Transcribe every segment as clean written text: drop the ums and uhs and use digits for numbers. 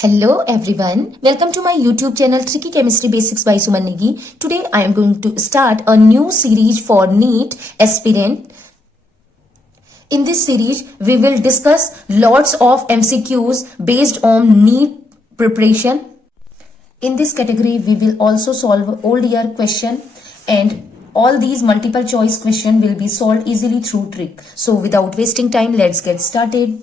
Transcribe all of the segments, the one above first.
Hello everyone, welcome to my YouTube channel Tricky Chemistry Basics by Suman Negi. Today I am going to start a new series for NEET aspirant. In this series, we will discuss lots of MCQs based on NEET preparation. In this category, we will also solve old year question and all these multiple choice question will be solved easily through trick. So without wasting time, let's get started.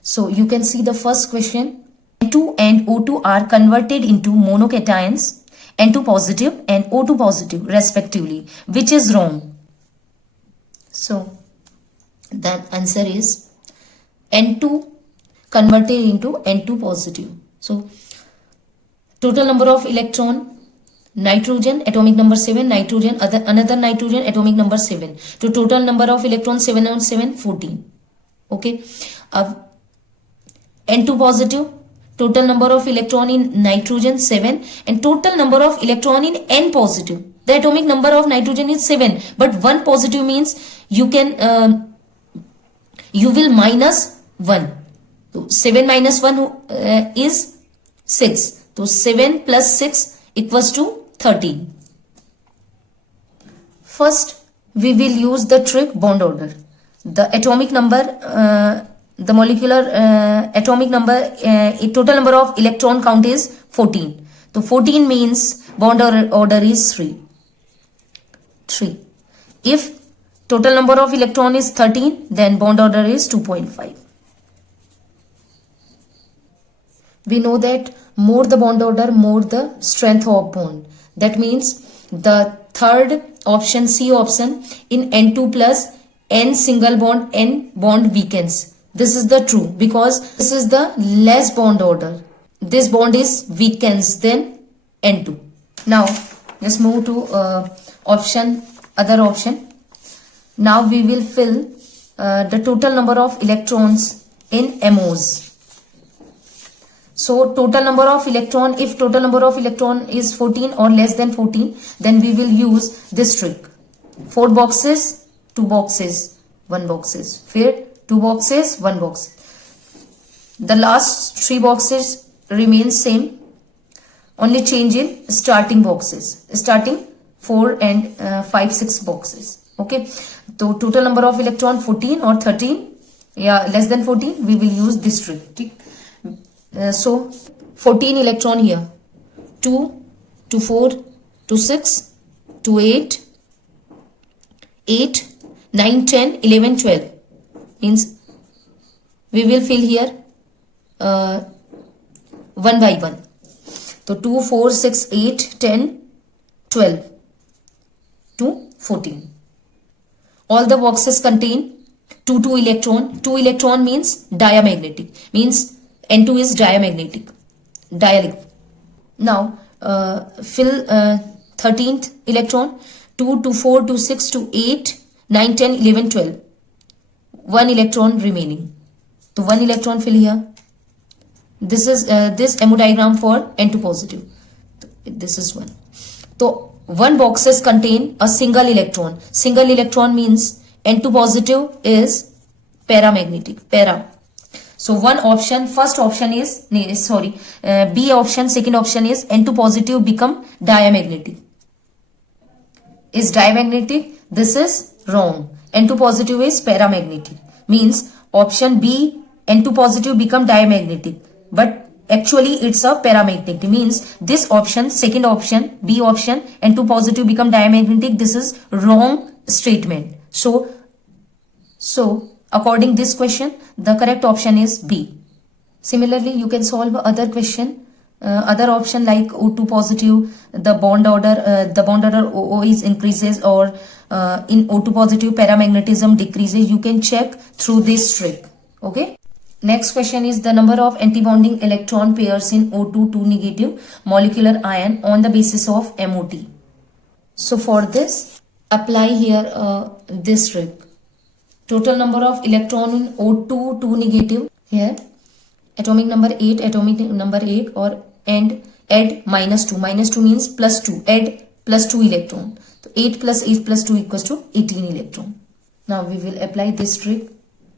So you can see the first question. N2 and O2 are converted into monocations, N2 positive and O2 positive respectively. Which is wrong? So the answer is N2 converted into N2 positive. So total number of electron, nitrogen atomic number 7, nitrogen another nitrogen atomic number 7. So total number of electrons 7 and 7 14. Okay. N2 positive, total number of electron in nitrogen 7 and total number of electron in N positive. The atomic number of nitrogen is 7, but 1 positive means you will minus 1. So 7 minus 1 is 6. So 7 plus 6 equals to 13. First, we will use the trick bond order. The atomic number the molecular atomic number, total number of electron count is 14. So 14 means bond order is 3. If total number of electron is 13, then bond order is 2.5. We know that more the bond order, more the strength of bond. That means the third option, C option, in N2 plus N single bond, N bond weakens. This is the true because this is the less bond order. This bond is weakens than N2. Now let's move to other option. Now we will fill the total number of electrons in MOs. So total number of electron, if total number of electron is 14 or less than 14, then we will use this trick. 4 boxes, 2 boxes, 1 boxes. Fair? 2 boxes, 1 box. The last 3 boxes remain same. Only change in starting boxes. Starting 4 and 5, 6 boxes. Okay. So total number of electron 14 or 13. Yeah, less than 14. We will use this trick. So 14 electron here. 2 to 4 to 6 to 8. 8, 9, 10, 11, 12. Means we will fill here 1 by 1. So 2, 4, 6, 8, 10, 12 to 14. All the boxes contain 2 electron. 2 electron means diamagnetic. Means N2 is diamagnetic. Dielectric. Now fill 13th electron. 2 to 4 to 6 to 8, 9, 10, 11, 12. 1 electron remaining. So 1 electron fill here. This is this MO diagram for N2 positive. This is 1. So 1 boxes contain a single electron. Single electron means N2 positive is paramagnetic. So one option, first option is B option, second option is N2 positive become diamagnetic. Is diamagnetic? This is wrong. N2 positive is paramagnetic. Means option B, N2 positive become diamagnetic. But actually it's a paramagnetic. Means this option, second option, B option, N2 positive become diamagnetic. This is wrong statement. So according this question, the correct option is B. Similarly, you can solve other question. Other option like O2 positive, the bond order O is increases or in O2 positive paramagnetism decreases. You can check through this trick. Okay. Next question is the number of antibonding electron pairs in O2 2 negative molecular ion on the basis of MOT. So for this, apply here this trick. Total number of electron in O2 2 negative here. Atomic number 8 or and add minus 2. Minus 2 means plus 2. Add plus 2 electron. So 8 plus 8 plus 2 equals to 18 electron. Now we will apply this trick.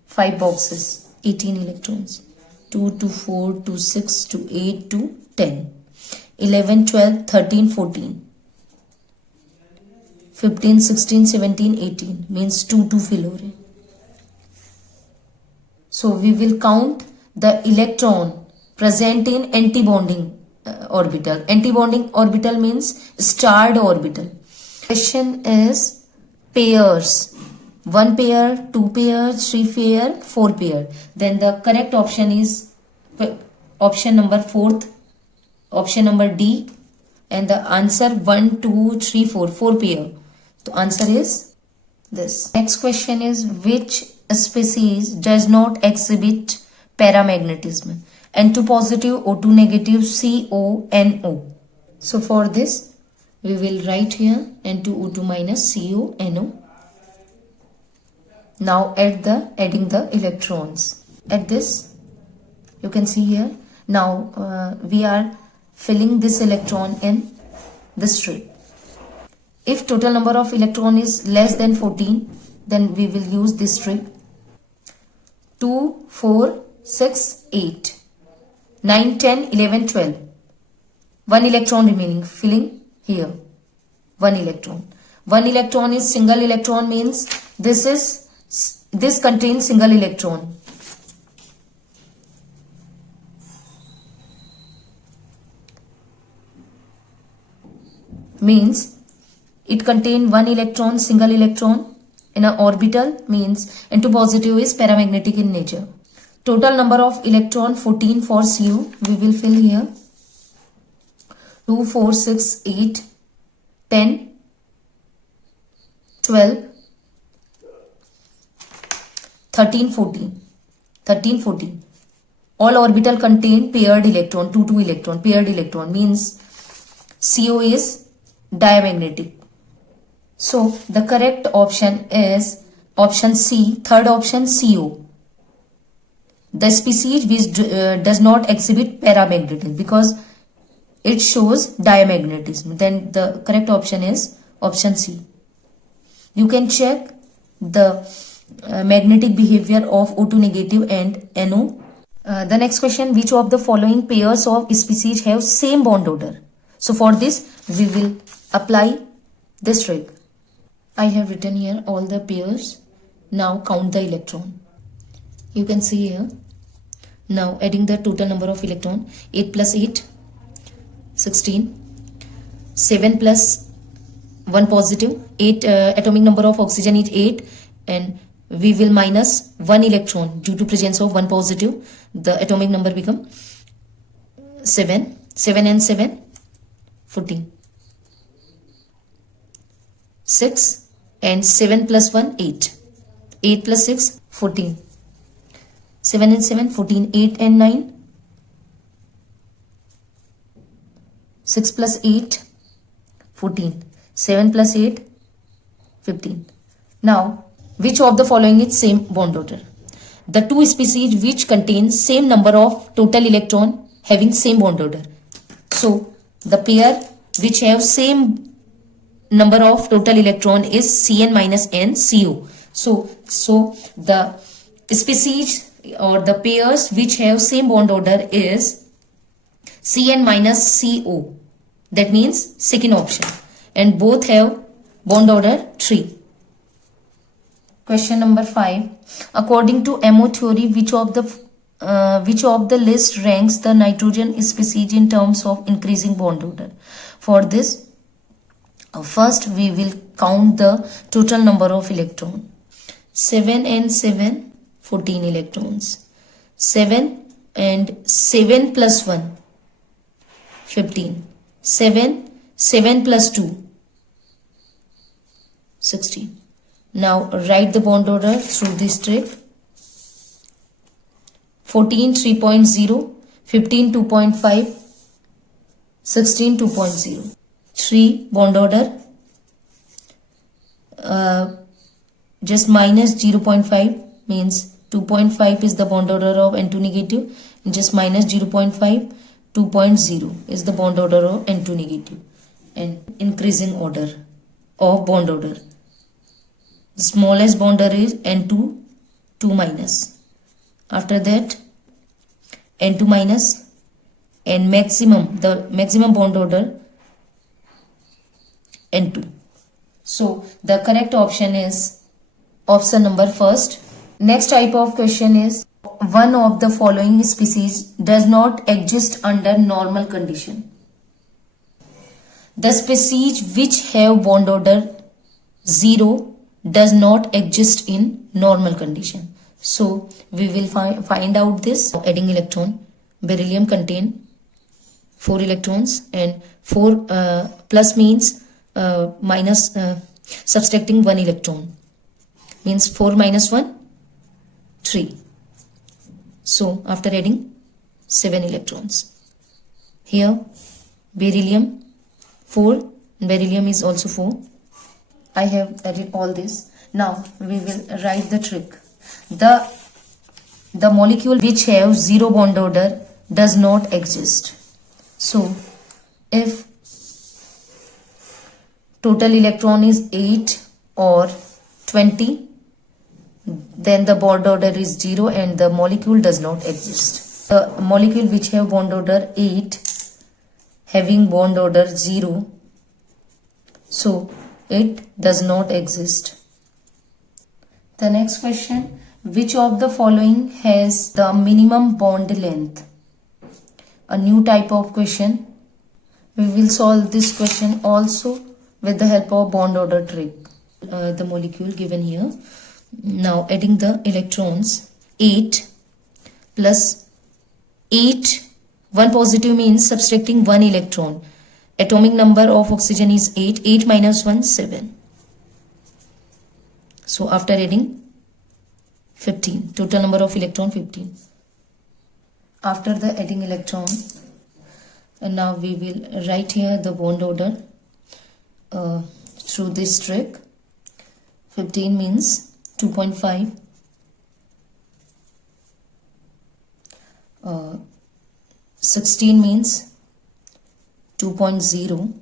5 boxes, 18 electrons. 2 to 4 to 6 to 8 to 10, 11, 12, 13, 14, 15, 16, 17, 18 means 2 fill हो रहे. So we will count the electron present in antibonding orbital. Antibonding orbital means starred orbital. Question is pairs. 1 pair, 2 pair, 3 pair, 4 pair. Then the correct option is option number 4th, option number D, and the answer 1, 2, 3, 4, 4 pair. The answer is this. Next question is which species does not exhibit paramagnetism? N2 positive, O2 negative, CONO. So for this we will write here N2 O2 minus CONO. Now adding the electrons. At this you can see here. Now we are filling this electron in this tray. If total number of electron is less than 14, then we will use this trick. 2, 4, 6, 8, 9, 10, 11, 12. 1 electron remaining, filling here. 1 electron. 1 electron is single electron, means this contains single electron. Means it contains 1 electron, single electron in an orbital, means N2 positive is paramagnetic in nature. Total number of electron 14 for CO. We will fill here. 2, 4, 6, 8, 10, 12, 13, 14. 13, 14. All orbital contain paired electron, 2 electron. Paired electron means CO is diamagnetic. So the correct option is option C, third option CO. The species which does not exhibit paramagnetism, because it shows diamagnetism. Then the correct option is option C. You can check the magnetic behavior of O2 negative and NO. The next question, which of the following pairs of species have same bond order? So for this we will apply this trick. I have written here all the pairs. Now count the electron. You can see here. Now adding the total number of electron. 8 plus 8, 16. 7 plus 1 positive. 8 atomic number of oxygen is 8, and we will minus 1 electron due to presence of 1 positive. The atomic number become 7. 7 and 7, 14. 6 and 7 plus 1, 8. 8 plus 6, 14. 7 and 7, 14. 8 and 9, 6 plus 8, 14. 7 plus 8, 15. Now, which of the following is same bond order? The two species which contain same number of total electron having same bond order. So, the pair which have same number of total electron is Cn minus N, CO. So the species or the pairs which have same bond order is Cn minus CO. That means second option. And both have bond order 3. Question number 5. According to MO theory, which of the list ranks the nitrogen species in terms of increasing bond order? For this, first we will count the total number of electrons. 7 and 7, 14 electrons. 7 and 7 plus 1, 15. 7 plus 2, 16. Now write the bond order through this trick. 14 3.0, 15 2.5, 16 2.0. 3 bond order, just minus 0.5 means 2.5 is the bond order of N2 negative, and just minus 0.5, 2.0 is the bond order of N2 negative, and increasing order of bond order. The smallest bond order is N2, 2 minus. After that, N2 minus, and the maximum bond order N2. So the correct option is option number first. Next type of question is, one of the following species does not exist under normal condition. The species which have bond order 0 does not exist in normal condition. So we will find out this. Adding electron, beryllium contain 4 electrons, and 4 plus means minus, subtracting 1 electron means 4 minus 1, 3. So after adding 7 electrons. Here beryllium 4, beryllium is also 4. I have added all this. Now we will write the trick. The molecule which have 0 bond order does not exist. So if total electron is 8 or 20, then the bond order is 0 and the molecule does not exist. The molecule which have bond order 8 having bond order 0, so it does not exist. The next question, which of the following has the minimum bond length? A new type of question. We will solve this question also with the help of bond order trick. The molecule given here. Now adding the electrons, 8 plus 8, 1 positive means subtracting 1 electron. Atomic number of oxygen is 8, 8 minus 1, 7. So after adding 15, total number of electron 15. After the adding electron, and now we will write here the bond order through this trick. 15 means 2.5, 16 means 2.0,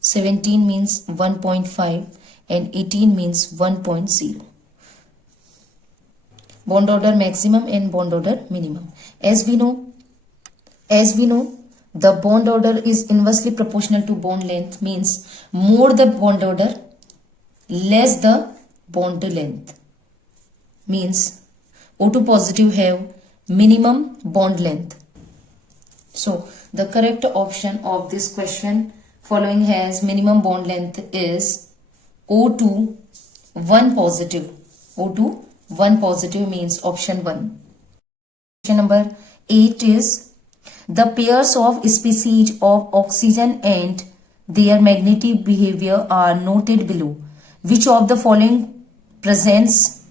17 means 1.5, and 18 means 1.0. Bond order maximum and bond order minimum. As we know, the bond order is inversely proportional to bond length, means more the bond order, less the bond length. Means O2 positive have minimum bond length. So the correct option of this question following has minimum bond length is O2 1 positive. O2 1 positive means option 1. Question number 8 is, the pairs of species of oxygen and their magnetic behavior are noted below. Which of the following presents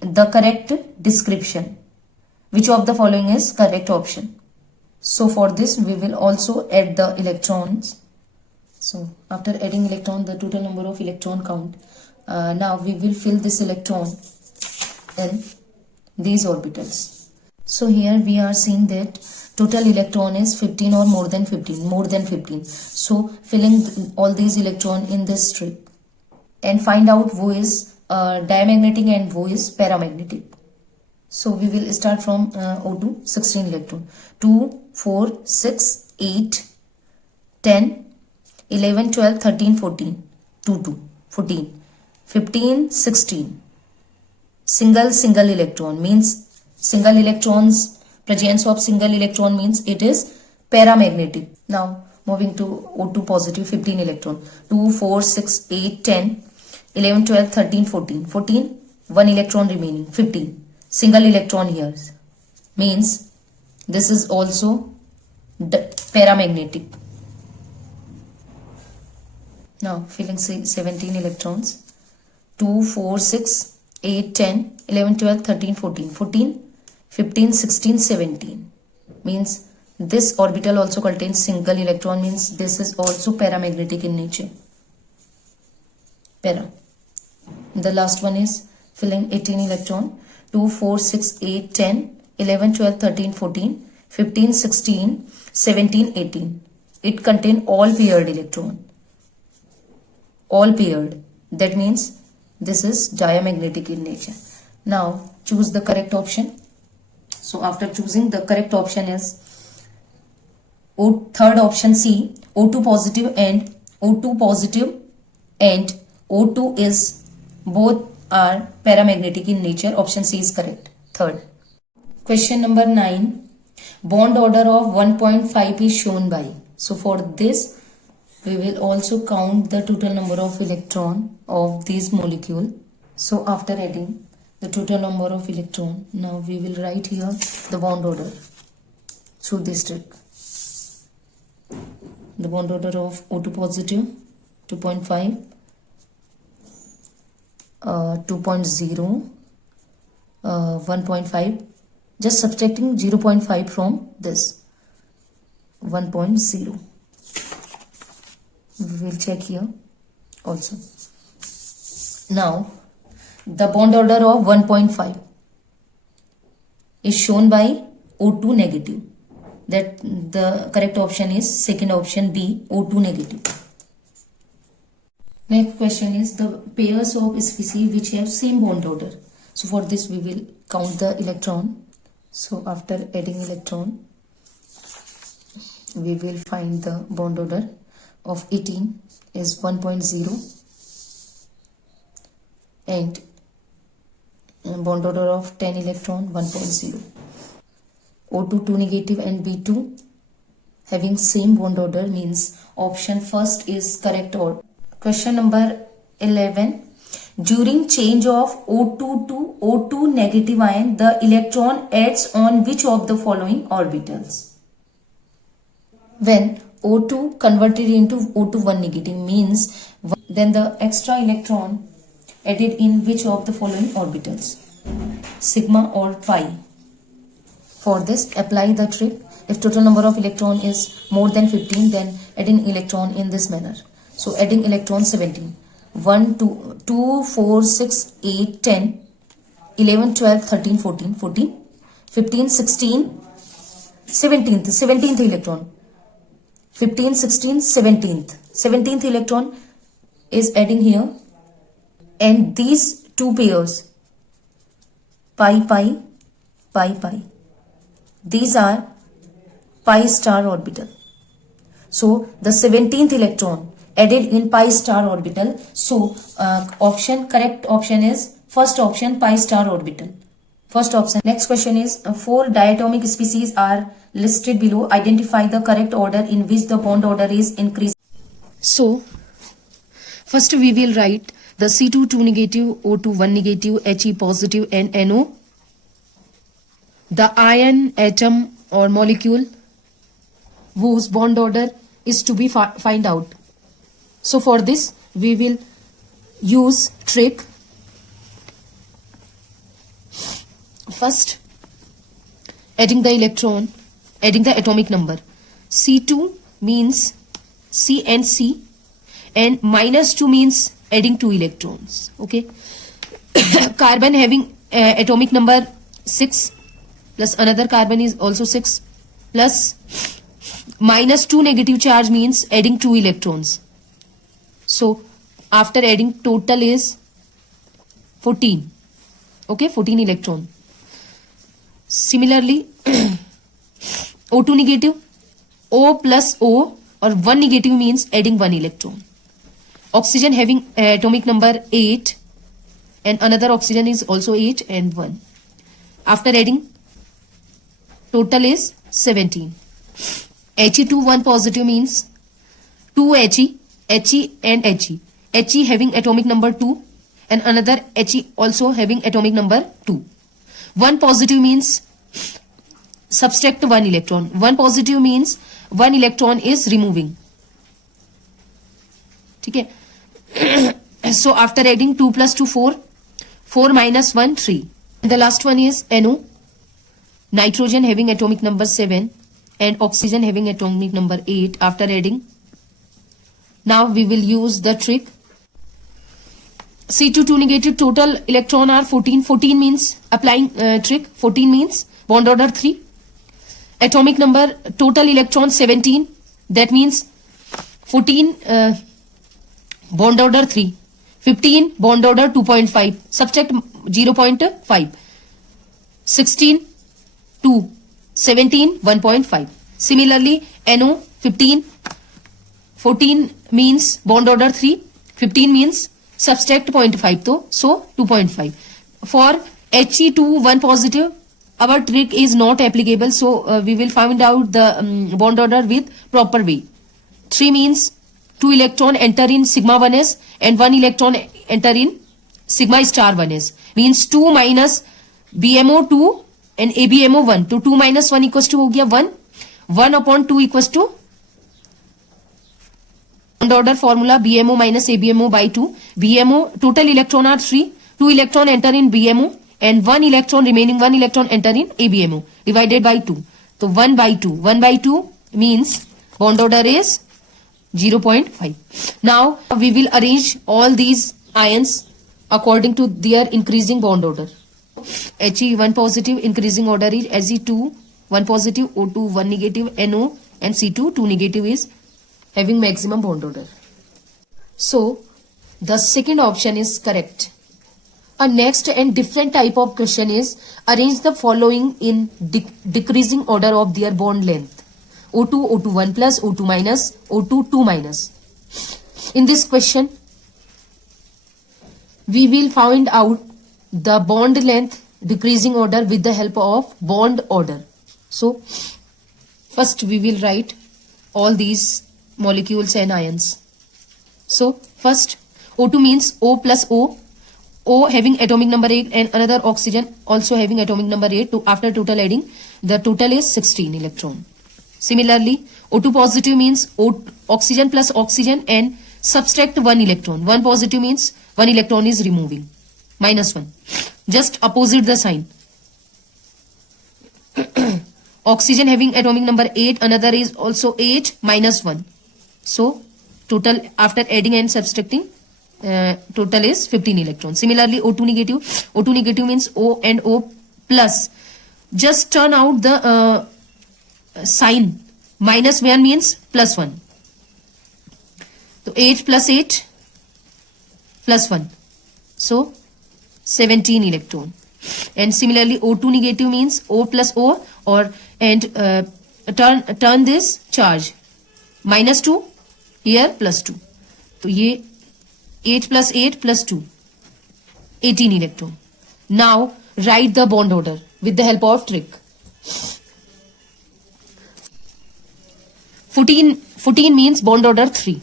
the correct description? Which of the following is correct option? So for this we will also add the electrons. So after adding electron, the total number of electron count. Now we will fill this electron in these orbitals. So here we are seeing that total electron is 15 or more than 15. So filling all these electron in this strip and find out who is diamagnetic and who is paramagnetic. So we will start from O2, 16 electron. 2, 4, 6, 8, 10, 11, 12, 13, 14, 2, 2, 14, 15, 16. Single electron means single electrons, presence of single electron means it is paramagnetic. Now moving to O2 positive, 15 electron. 2, 4, 6, 8, 10, 11, 12, 13, 14. 14, 1 electron remaining, 15. Single electron here means this is also paramagnetic. Now filling 17 electrons. 2, 4, 6, 8, 10, 11, 12, 13, 14. 14, 15, 16, 17. Means this orbital also contains single electron, means this is also paramagnetic in nature. Para. The last one is filling 18 electron. 2, 4, 6, 8, 10, 11, 12, 13, 14, 15, 16, 17, 18. It contains all paired electron. All paired. That means this is diamagnetic in nature. Now choose the correct option. So after choosing, the correct option is third option C, O2 positive and O2 positive and O2 is both are paramagnetic in nature. Option C is correct. Third. Question number 9. Bond order of 1.5 is shown by. So for this, we will also count the total number of electron of this molecule. So after adding the total number of electron, now we will write here the bond order through this trick. The bond order of O2 positive 2.5, 2.0, 1.5, just subtracting 0.5 from this 1.0. We will check here also. Now the bond order of 1.5 is shown by O2 negative. That the correct option is second option B, O2 negative. Next question is the pairs of species which have same bond order. So for this we will count the electron. So after adding electron, we will find the bond order of 18 is 1.0 and bond order of 10 electron 1.0. O2 2 negative and B2 having same bond order means option first is correct order. Question number 11. During change of O2 to O2 negative ion, the electron adds on which of the following orbitals? When O2 converted into O2 1 negative means then the extra electron added in which of the following orbitals? Sigma or pi. For this, apply the trick. If total number of electron is more than 15, then add an electron in this manner. So adding electron 17. 1, 2, 4, 6, 8, 10, 11, 12, 13, 14, 14, 15, 16, 17th electron. 15, 16, 17th electron is adding here. And these two pairs, pi, pi, pi, pi. These are pi star orbital. So the 17th electron added in pi star orbital. So correct option is first option, pi star orbital. First option. Next question is 4 diatomic species are listed below. Identify the correct order in which the bond order is increased. So first we will write the C2 2 negative, O2 1 negative, He positive and NO. The ion, atom or molecule whose bond order is to be find out. So for this we will use trick. First adding the electron, adding the atomic number. C2 means C and C and minus 2 means adding 2 electrons. Okay. Carbon having atomic number 6 plus another carbon is also 6 plus minus 2 negative charge means adding 2 electrons. So after adding total is 14. Okay, 14 electron. Similarly O2 negative, O plus O or 1 negative means adding 1 electron. Oxygen having atomic number 8 and another oxygen is also 8 and 1. After adding total is 17. He2 1 positive means 2 He and He. He having atomic number 2 and another He also having atomic number 2. 1 positive means subtract 1 electron. 1 positive means 1 electron is removing. Okay. So after adding 2 plus 2 4, 4 minus 1 3. And the last one is NO. Nitrogen having atomic number 7 and oxygen having atomic number 8. After adding, now we will use the trick. C2 2 negative, total electron are 14. 14 means applying trick. 14 means bond order 3. Atomic number total electron 17. That means 14 bond order 3. 15 bond order 2.5. Subtract 0.5. 16 2, 17, 1.5. Similarly, NO 15, 14 means bond order 3, 15 means subtract 0.5, so 2.5. For He2 1 positive, our trick is not applicable, so we will find out the bond order with proper way. 3 means 2 electron enter in sigma 1s and 1 electron enter in sigma star 1s. Means 2 minus BMO 2 and ABMO 1. So 2 minus 1 equals to हो गया 1. 1 upon 2 equals to bond order formula BMO minus ABMO by 2. BMO total electron are 3. 2 electron enter in BMO and 1 electron remaining 1 electron enter in ABMO divided by 2. So 1 by 2. 1 by 2 means bond order is 0.5. Now we will arrange all these ions according to their increasing bond order. He 1 positive increasing order is He2 1 positive, O2 1 negative, NO and C2 2 negative is having maximum bond order. So the second option is correct. A next and different type of question is arrange the following in decreasing order of their bond length. O2, O2 1 plus, O2 minus, O2 2 minus. In this question, we will find out the bond length decreasing order with the help of bond order. So, first we will write all these molecules and ions. So, first O2 means O plus O. O having atomic number 8 and another oxygen also having atomic number 8. After total adding, the total is 16 electron. Similarly, O2 positive means oxygen plus oxygen and subtract 1 electron. 1 positive means 1 electron is removing. Minus 1. Just opposite the sign. Oxygen having atomic number 8, another is also 8 minus 1. So, total after adding and subtracting, total is 15 electrons. Similarly, O2 negative. O2 negative means O and O plus. Just turn out the sign. Minus 1 means plus 1. So 8 plus 8 plus 1. So 17 electron. And similarly, O2 negative means O plus O or and turn this charge. Minus 2 here plus 2. So ये 8 plus 8 plus 2. 18 electron. Now write the bond order with the help of trick. 14 means bond order 3.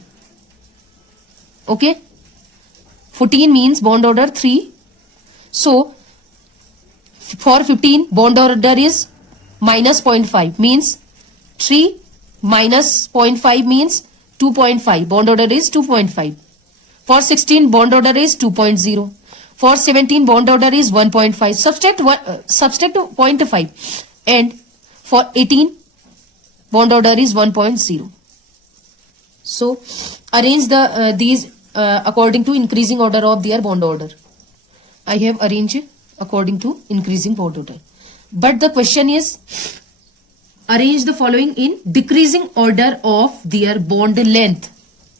Okay. 14 means bond order 3. So for 15 bond order is minus 0.5 means 3 minus 0.5 means 2.5. Bond order is 2.5. For 16 bond order is 2.0. For 17 bond order is 1.5. Subtract 0.5. And for 18 bond order is 1.0. So arrange these according to increasing order of their bond order. I have arranged according to increasing bond order. But the question is arrange the following in decreasing order of their bond length.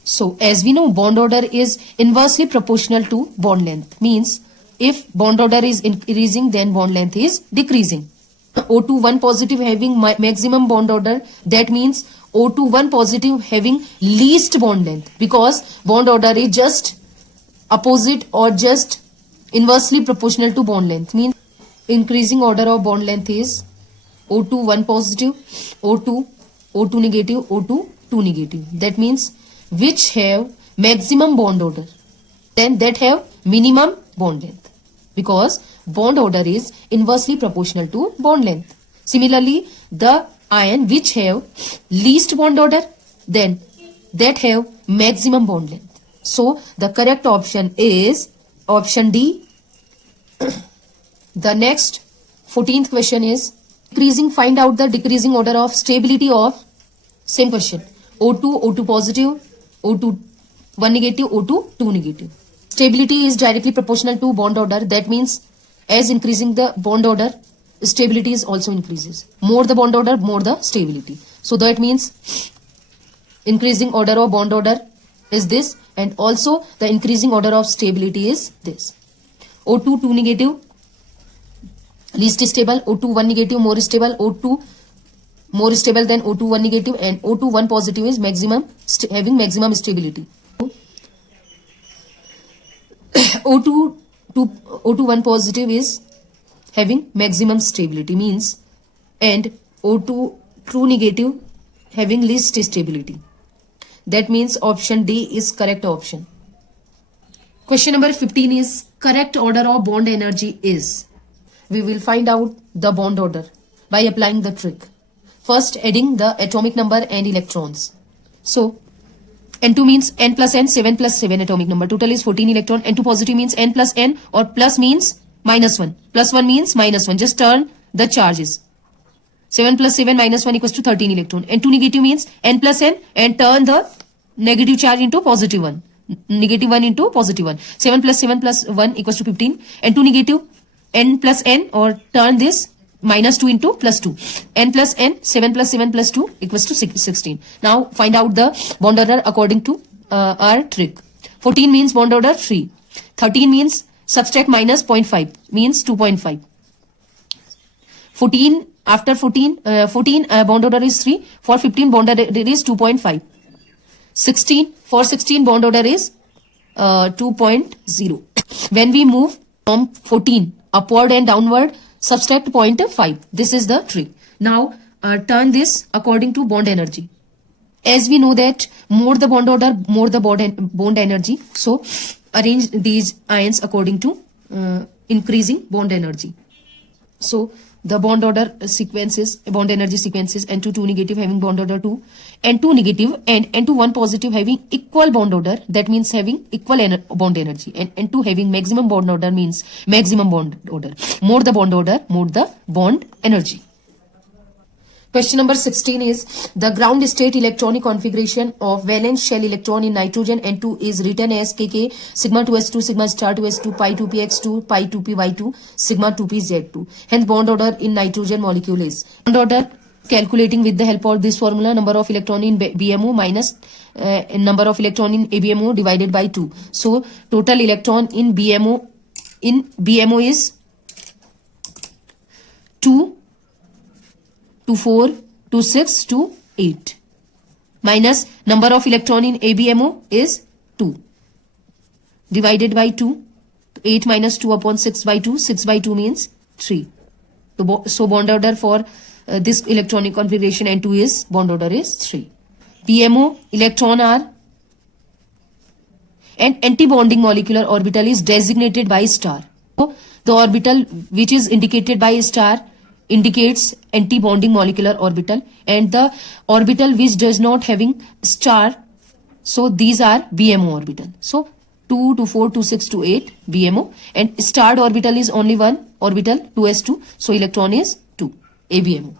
So as we know, bond order is inversely proportional to bond length. Means if bond order is increasing, then bond length is decreasing. O2 1 positive having maximum bond order, that means O2 1 positive having least bond length, because bond order is just opposite or just inversely proportional to bond length. Means increasing order of bond length is O2 1 positive, O2 negative, O2 2 negative. That means which have maximum bond order, then that have minimum bond length, because bond order is inversely proportional to bond length. Similarly, the ion which have least bond order, then that have maximum bond length. So the correct option is option D. The next 14th question is decreasing, find out the decreasing order of stability of same question. O2, O2 positive, O2 1 negative, O2 2 negative. Stability is directly proportional to bond order. That means as increasing the bond order, stability is also increases. More the bond order, more the stability. So that means increasing order of bond order is this, and also the increasing order of stability is this. O2 2 negative, least stable, O2 1 negative, more stable, O2 more stable than O2 1 negative, and O2 1 positive is maximum having maximum stability. O2 O2 1 positive is having maximum stability means, and O2 true negative having least stability. That means option D is correct option. Question number 15 is correct order of bond energy is. We will find out the bond order by applying the trick. First, adding the atomic number and electrons. So, N2 means N plus N, 7 plus 7 atomic number. Total is 14 electron. N2 positive means N plus N, or plus means minus 1. Plus 1 means minus 1. Just turn the charges. 7 plus 7 minus 1 equals to 13 electron. N2 negative means N plus N, and turn the negative charge into positive 1. Negative 1 into positive 1. 7 plus 1 equals to 15. N2 negative, N plus N, or turn this minus 2 into plus 2. N plus N, 7 plus 7 plus 2 equals to 16. Now find out the bond order according to our trick. 14 means bond order 3. 13 means subtract minus 0.5 means 2.5. 14, after 14 bond order is 3. For 15 bond order is 2.5. 16, for 16 bond order is 2.0. When we move from 14 upward and downward, subtract 0.5. This is the trick. Now turn this according to bond energy. As we know that more the bond order, more the bond energy. So arrange these ions according to increasing bond energy. So the bond order sequences, bond energy sequences: N2 2 negative having bond order 2, N2 negative and N2 1 positive having equal bond order. That means having equal bond energy. And N2 having maximum bond order means maximum bond order. More the bond order, more the bond energy. Question number 16 is the ground state electronic configuration of valence shell electron in nitrogen N2 is written as KK sigma 2s2 sigma star 2s2 pi 2px2 pi 2py2 sigma 2pz2. Hence bond order in nitrogen molecule is. Bond order calculating with the help of this formula: number of electron in BMO minus number of electron in ABMO divided by 2. So total electron in BMO is 2 to 4 to 6 to 8 minus number of electron in ABMO is 2 divided by 2. 8 minus 2 upon 6 by 2. 6 by 2 means 3. So bond order for this electronic configuration N2 is bond order is 3. BMO electron are, and anti-bonding molecular orbital is designated by star. So the orbital which is indicated by star indicates anti-bonding molecular orbital, and the orbital which does not having star, so these are BMO orbital. So 2 to 4 to 6 to 8 BMO, and starred orbital is only one orbital 2s2, so electron is 2 ABMO.